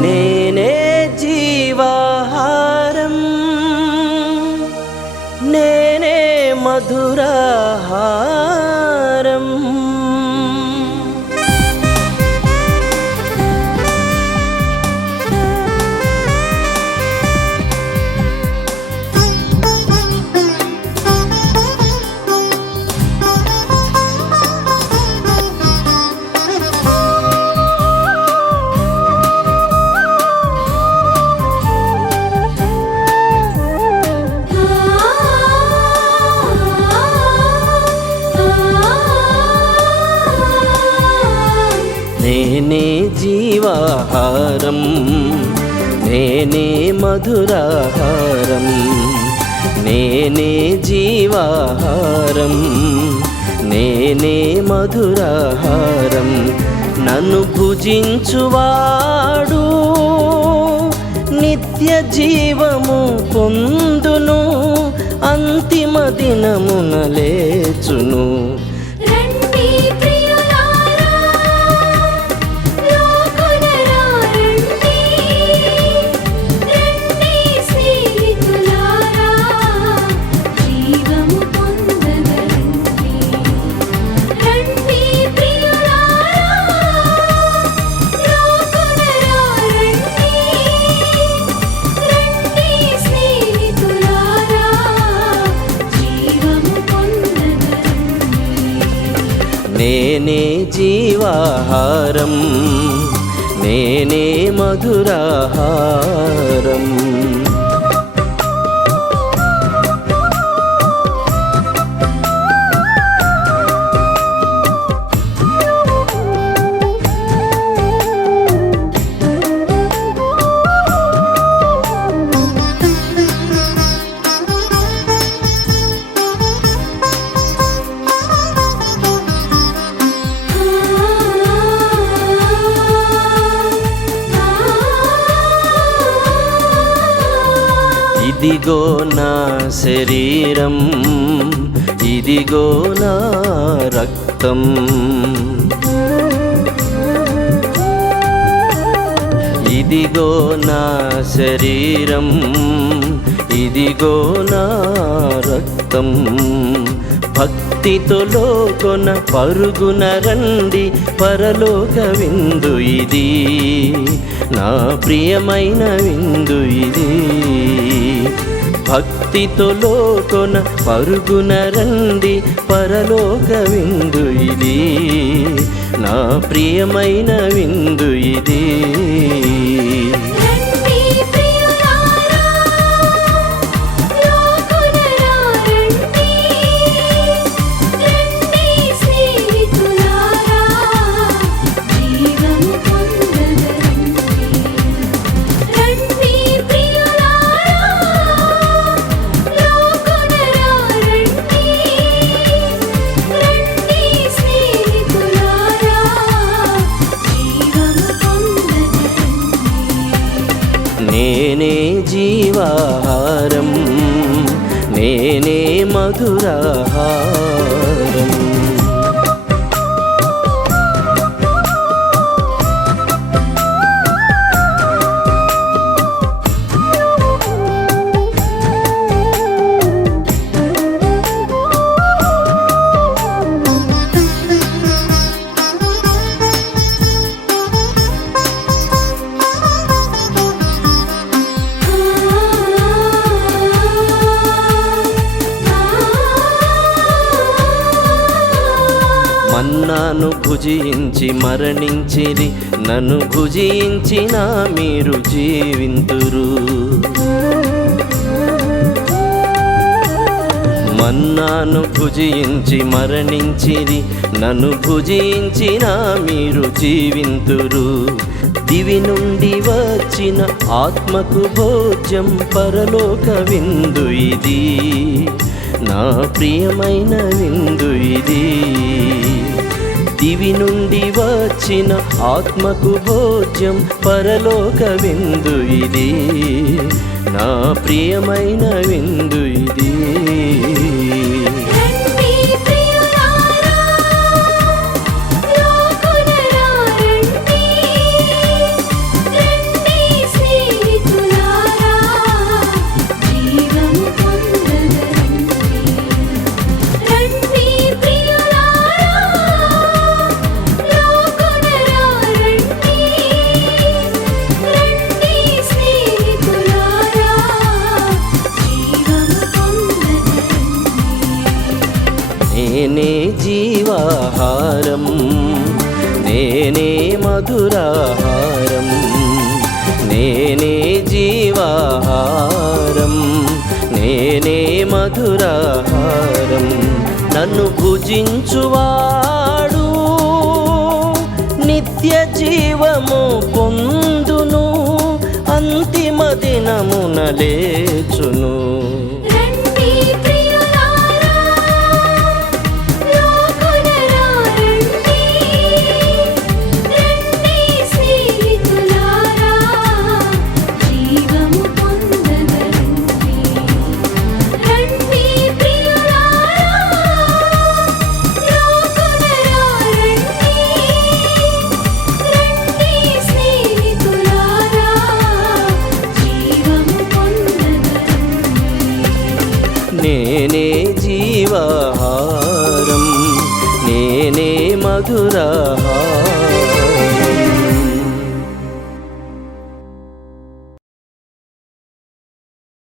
నేనే జీవాహారం నేనే మధురాహారం. జీవాహారం నేనే మధురాహారం. నేనే జీవాహారం. నేనే మధురాహారం. నన్ను భుజించువాడు నిత్య జీవము పొందును. అంతిమ దినమున లేచును. నేనే జీవాహారం నేనే మధురాహారం. ఇదిగో నా శరీరం ఇదిగో నా రక్తం. ఇదిగో నా శరీరం ఇదిగో నా రక్తం. భక్తితో లోకొన పరుగున రండి పరలోక విందు ఇది. నా ప్రియమైన విందు ఇది. భక్తితో లోకొన పరుగున రండి పరలోక విందు ఇది. నా ప్రియమైన విందు ఇది. జీవాహారం నేనే మధురాహారం. నన్ను భుజించి మరణించిరి నన్ను భుజించిన మీరు జీవింతురు. మన్నాను భుజించి మరణించిరి నన్ను భుజించిన మీరు జీవింతురు. దివి నుండి వచ్చిన ఆత్మకు భోజ్యం పరలోక విందు ఇది. నా ప్రియమైన విందు ఇది. దివి నుండి వచ్చిన ఆత్మకు భోజ్యం పరలోక విందు ఇది. నా ప్రియమైన విందు ఇది. జీవాహారం నేనే మధురాహారం నేనే జీవాహారం నేనే మధురాహారం. నన్ను భుజించువాడు నిత్య జీవము పొందును అంతిమ దినమునలే జీవాహారం నేనే మధురాహారం.